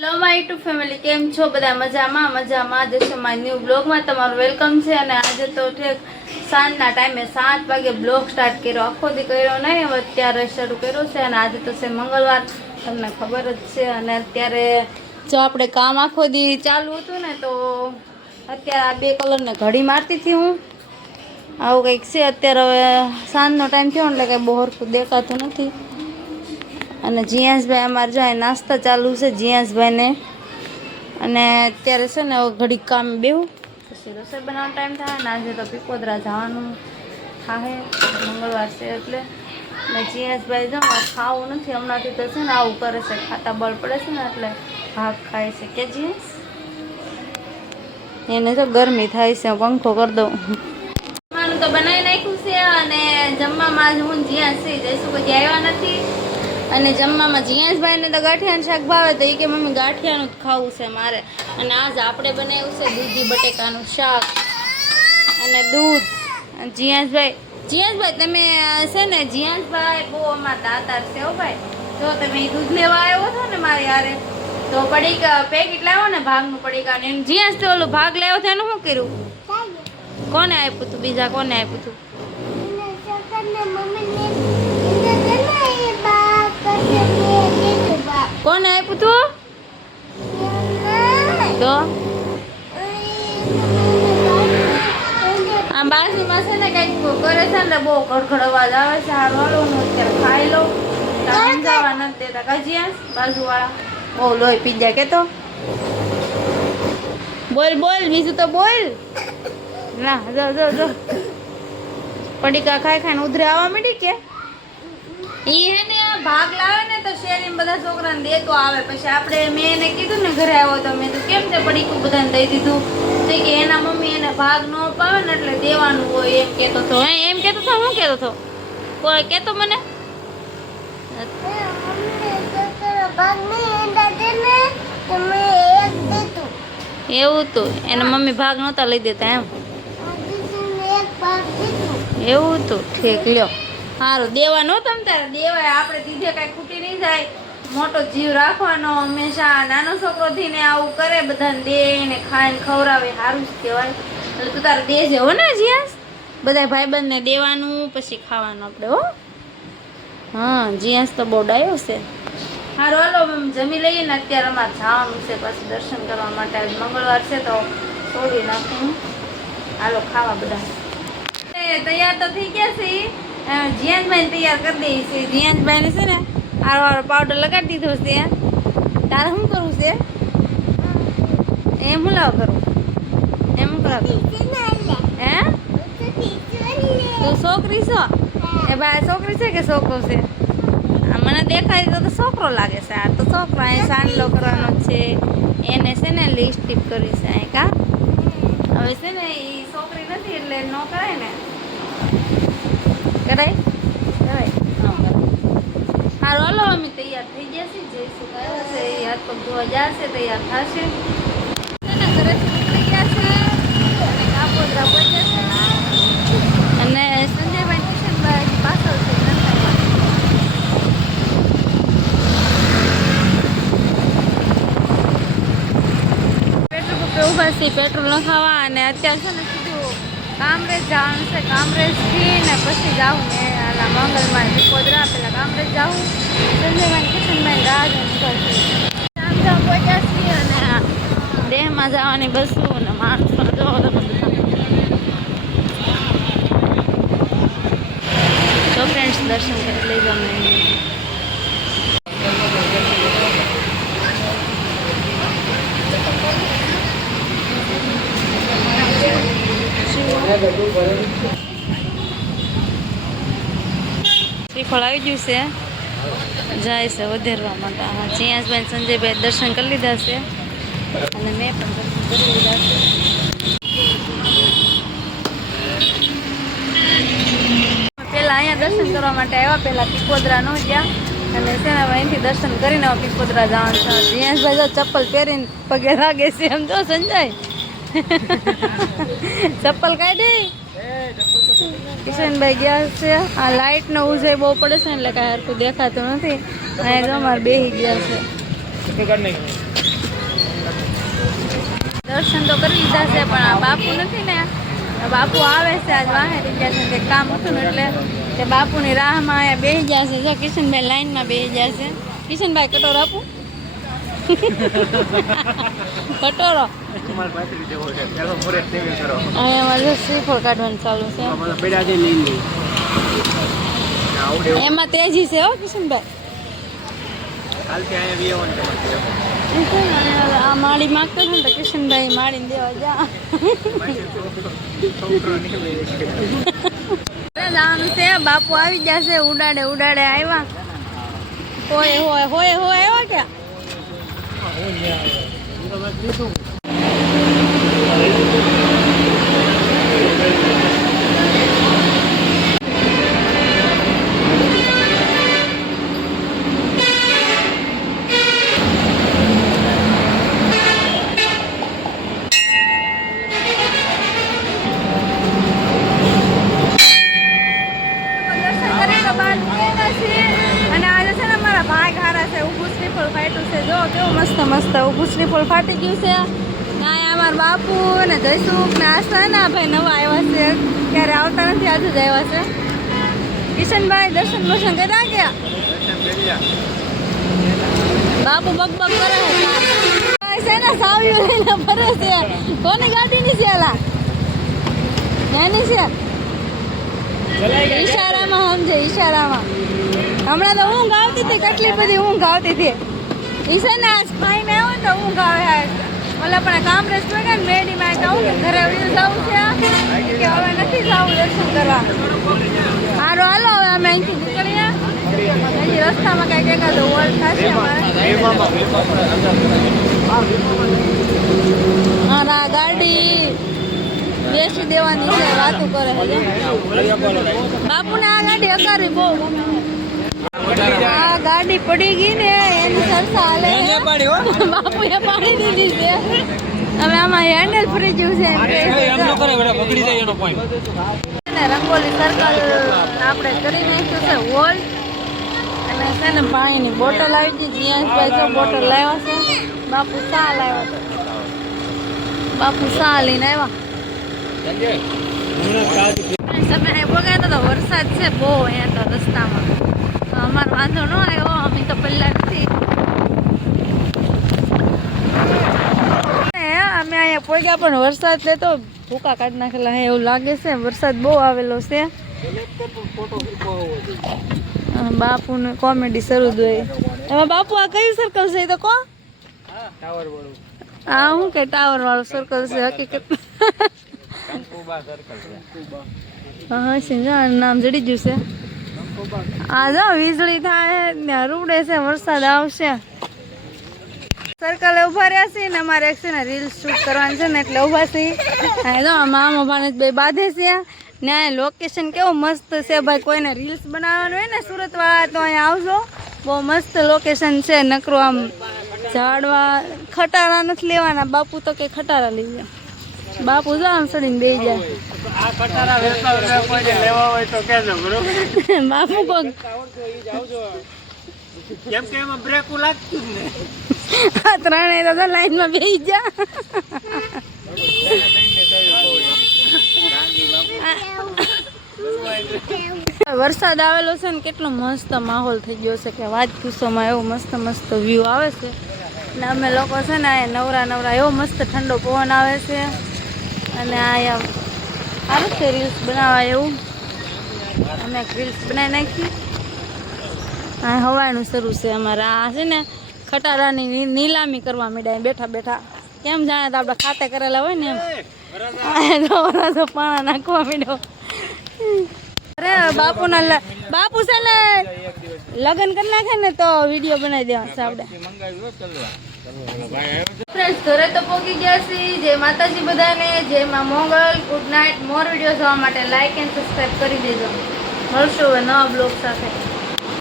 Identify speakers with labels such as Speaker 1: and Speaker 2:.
Speaker 1: Hello my two family કેમ છો? બધા મજામાં? મજામાં. જશો માય ન્યૂ બ્લોગમાં તમારું વેલકમ છે અને આજે તો ઠેક સાંજના ટાઈમે સાત વાગે બ્લોગ સ્ટાર્ટ કર્યો. આખો દી કર્યો નહીં, હવે અત્યારે શરૂ કર્યો છે અને આજે તો છે મંગળવાર. તમને ખબર જ છે. અને અત્યારે જો આપણે કામ આખો દી ચાલુ હતું ને, તો અત્યારે આ બે કલરને ઘડી મારતી હતી હું. આવું કંઈક છે. અત્યારે હવે સાંજનો ટાઈમ થયો એટલે કંઈ બહુ દેખાતું નથી. અને જીયાસભાઈ અમારે જો નાસ્તા ચાલુ છે જીયાસભાઈને અને અત્યારે છે ને ઘડીક કામ બેવું પછી રસોઈ બનાવવાનો ટાઈમ થાય ને આજે તો પીપોદરા જવાનું થાય મંગળવાર છે એટલે. ને જીયાસભાઈ જો ખાવું નથી. હમણાંથી તો છે ને આવું કરે છે, ખાતા બળ પડે છે ને એટલે ભાગ ખાય છે. કે જીયાસ એને તો ગરમી થાય છે પંખો કરી દઉં. તો બનાવી નાખ્યું છે અને જમવામાં જ હું જ્યાં છે જઈશું પછી આવ્યા નથી. અને જમવામાં જીયાસભાઈને તો ગાંઠિયાનું શાક ભાવે તો એ કે મમ્મી ગાંઠિયાનું જ ખાવું છે મારે. અને આજ આપણે બનાવ્યું છે દૂધી બટેકાનું શાક અને દૂધ. અને જીયાસભાઈ જીયાસભાઈ તમે છે ને જીયાસભાઈ બહુ અમારા દાતાર છે હો ભાઈ. જો તમે દૂધ લેવા આવ્યો છો ને મારી હારે તો પડીકા પેકેટ લાવ્યો ને ભાગનું પડીક અને જીયાસ તો ઓલું ભાગ લાવ્યો તો એનું શું કર્યું? કોને આપ્યું તું બીજા કોને આપ્યું તું? કોને આપ્યું તું? તો? આમ બાજુમાં છે ને કંઈક કરે છે ને બહુ કડખડ અવાજ આવે છે. હારું હાલો હું અત્યારે ખાઈ લઉં. સમજાવવા નથી દેતા. કજિયા બાજુવાળા. બહુ લોહી પી જાય કે તો? બોલ બોલ બીજું તો બોલ. ના જો જો જો. પડીકા ખાઈ ખાઈને ઉધરે આવવા માંડી કે? ઈ હે ને ભાગ લાવે ને તો શેરીમાં બધા છોકરાને દેતો આવે. પછી આપણે મેં એને કીધું ને ઘરે આવ્યો તો મેં તો કેમ છે પડીકું બધાને દઈ દીધું. તે કે એના મમ્મી એને ભાગ ન પાવે ને એટલે દેવાનું હોય એમ કહેતો હતો. હે એમ કહેતો હતો હું કહેતો હતો? કોઈ કહેતો મને? એવું તો એના મમ્મી ભાગ નહોતા લઈ દેતા એમ? એવું તો ઠીક લ્યો. સારું દેવા નો તમ તારે? દેવાય આપણે દીધે કાંઈ ખૂટી નહીં જાય. મોટો જીવ રાખવાનો, હંમેશા નાનો છોકરો થઈને આવું કરે, બધાને દે ને ખાઈને ખવડાવે સારું જ કહેવાય. એટલે તું તારે દેજે હો ને, જીયાસ? બધા ભાઈબંધને દેવાનું, પછી ખાવાનું આપણે, હો? હા, જીયાસ તો બહુ ડાયો છે. સારું હાલો જમી લઈએ ને, અત્યારે અમારે જવાનું છે, પછી દર્શન કરવા માટે. મંગળવાર છે, તો છોડી નાખું. હાલો, ખાવા બધા તૈયાર તો થઈ ગયા છે જીયાનભાઈને તૈયાર કરી દઈએ છે જીયાનભાઈને છે ને આરો આરો પાવડર લગાડી દીધો છે. તારે શું કરવું છે? એમ હું લાવ કરું એમ કરો. હે? તું છોકરી છો? એ ભાઈ છોકરી છે કે છોકરો છે? મને દેખાય તો છોકરો લાગે છે. આ તો છોકરો અહીં સાંડલો કરવાનો છે. એને છે ને લિપસ્ટિક કરી છે અહીં, કા? હવે છે ને એ છોકરી નથી એટલે ન કરાય ને. કરાય? સારું હાલો અમે તૈયાર થઈ ગયા છીએ. જઈશું કયો છે હાથ પગ ધોવા જશે તૈયાર થશે. અને સંજયભાઈ કિશનભાઈ પાછળ છે. પેટ્રોલ પંપે ઊભા છીએ પેટ્રોલ ન ખાવા અને અત્યારે છે ને કામરેજ જવાનું છે કામરેજથી ને પછી જાઉં ને આલા મંગલમાં પીપોદરા પેલા કામરેજ જાઉં. સંજયભાઈ કિશનભાઈ રાજ ગામધામ પહોંચ્યા છીએ અને દેહમાં જવાની બસો ને માણસો તમે બધા. તો ફ્રેન્ડ્સ દર્શન કરી લઈ અમે શ્રીફળ આવી ગયું છે. જાય છે વધેરવા માટે. હા જીયાસભાઈ સંજયભાઈ દર્શન કરી લીધા છે. અને મેં પણ દર્શન કરી લીધા છે. પહેલાં અહીંયા દર્શન કરવા માટે આવ્યા, પહેલાં પીપોદરા નો ગયા. અને છે અહીંથી દર્શન કરીને હવે પીપોદરા જવાનું છે. જીયાસભાઈ ચપ્પલ પહેરીને પગે લાગે છે એમ જો સંજય. ચપ્પલ કાઢી. કિશનભાઈ ગયા છે. આ લાઇટ નો ઉજે બહુ પડે છે એટલે કાંઈ હરખું દેખાતું નથી. અને જો અમારે બેહી ગયા છે. દર્શન તો કરી લીધા છે, પણ આ બાપુ નથી ને. બાપુ આવે છે આજ વાહે ગયા છે તે કામ હતું એટલે તે બાપુની રાહમાં અહીંયા બેસી ગયા છે. જો કિશનભાઈ લાઈનમાં બેસી ગયા છે. કિશનભાઈ કટોર આપું? કટોરો. અહીંયા મારે શ્રીફળ કાઢવાનું ચાલુ છે. એમાં તેજી છે હો કિશનભાઈ. છે આ માળી માગતો હતો ને કિશનભાઈ માળીને દેવા જા. જવાનું છે બાપુ આવી ગયા છે ઉડાડે ઉડાડે આવ્યા. હોય હોય હોય હોય આવ્યા ક્યાં? દર્શન મસ્ત ઘૂસરી ઊભું ફાટી ગયું છે. અહીંયા અમારા બાપુ ને જયસુખ ને આશા ને આ ભાઈ નવા આવ્યા છે. ક્યારે આવતા નથી, આજે જ આવ્યા છે. કિશનભાઈ દર્શન દર્શન કર્યા ગયા? બાપુ બક કરે છે. ને સાવ્યું લઈને ફરે છે. કોની ગાડીની છે અલા એની છે? ઈશારામાં સમજે, ઈશારામાં. હમણાં તો ઊંઘ આવતી હતી, કેટલી બધી ઊંઘ આવતી હતી. ઈ છે ને આજ ખાઈને આવ્યો તો ઊંઘ આવે ઓલા પણ કામ રસ્તો પડ્યા મેડી મેડીમાં કહું કે ઘરે વયું જવું છે કે હવે નથી જવું દર્શન કરવા હારો હાલો, હવે અમે અહીંથી નીકળીએ. હજી રસ્તામાં કંઈક એકાદો વોલ થશે અમારે. હા ગાડી બેસી દેવાની છે, વાતું કરે. બાપુને આ ગાડી અકારી બહુ. આ ગાડી પડી ગઈ ને એની સરસા હાલે. છે. બાપુએ પાડી દીધી છે. હવે આમાં હેન્ડલ ફરી ગયું છે. રંગોલી સર્કલ આપણે કરી નાખ્યું છે હોલ અને છે ને પાણીની બોટલ આવી ગઈ જીયાંશભાઈ જો બોટલ લાવ્યા છે. બાપુ સા લાવ્યા છે. બાપુ સા લઈને આવ્યા. તમે બગાડતો તો વરસાદ છે બહુ અહીંયા તો રસ્તામાં. તો અમારો વાંધો ન આવ્યો અમે તો પહેલા નથી હે, અમે અહીંયા પોગ્યા પણ વરસાદ છે તો ભૂકા કાઢી નાખેલા હે એવું લાગે છે. વરસાદ બહુ આવેલો છે. બાપુને કોમેડી શરૂ જોઈએ હોય. એમાં બાપુ આ કયું સર્કલ છે તો કો આ હું કે ટાવર વાળો સર્કલ છે હકીકત. હા છે જો નામ જડી ગયું છે. આ જો વીજળી થાય ને રૂડે છે, વરસાદ આવશે. સર્કલ ઊભા રહ્યા છે ને અમારે એક છે ને રીલ્સ શૂટ કરવાની છે ને એટલે ઊભા છીએ. હા જો મામા ભાણે બે બાંધે છે. ને લોકેશન કેવું મસ્ત છે ભાઈ, કોઈને રીલ્સ બનાવવાનું હોય ને સુરત વાળા તો અહીંયા આવજો. બહુ મસ્ત લોકેશન છે, નકરું આમ ઝાડવા, ખટારા નથી લેવાના, બાપુ તો કે ખટારા લઈ જાય બાપુ જો સડીને બેસી જાય. બાપુ કોક
Speaker 2: કેમ કે બ્રેક લાગતું જ ને
Speaker 1: આ ત્રણેય તો લાઈનમાં બેસી જા. વરસાદ આવેલો છે ને કેટલો મસ્ત માહોલ થઈ ગયો છે કે વાત પૂછોમાં એવો મસ્ત મસ્ત વ્યૂ આવે છે. ને અમે લોકો છે ને નવરા નવરા એવો મસ્ત ઠંડો પવન આવે છે. અને આ સારું છે રીલ્સ બનાવવા એવું. અમે રીલ્સ બનાવી નાખી. આ હવાનું શરૂ છે અમારે. આ છે ને ખટારાની નીલામી કરવા માંડ્યા બેઠા બેઠા. કેમ જાણે તો આપણે ખાતે કરેલા હોય ને એમ. જો પાણા નાખવા માંડ્યો. અરે, બાપુના બાપુ છે ને લગ્ન કરી નાખે ને તો વીડિયો બનાવી દેવા છે આપણે. ફ્રેન્ડ્સ ઘરે તો પહોંચી ગયા છીએ જય માતાજી બધાને. જય માં Mogal. Good night more video જોવા માટે લાઇક એન્ડ સબસ્ક્રાઈબ કરી દેજો. મળશું હવે નવા બ્લોગ સાથે.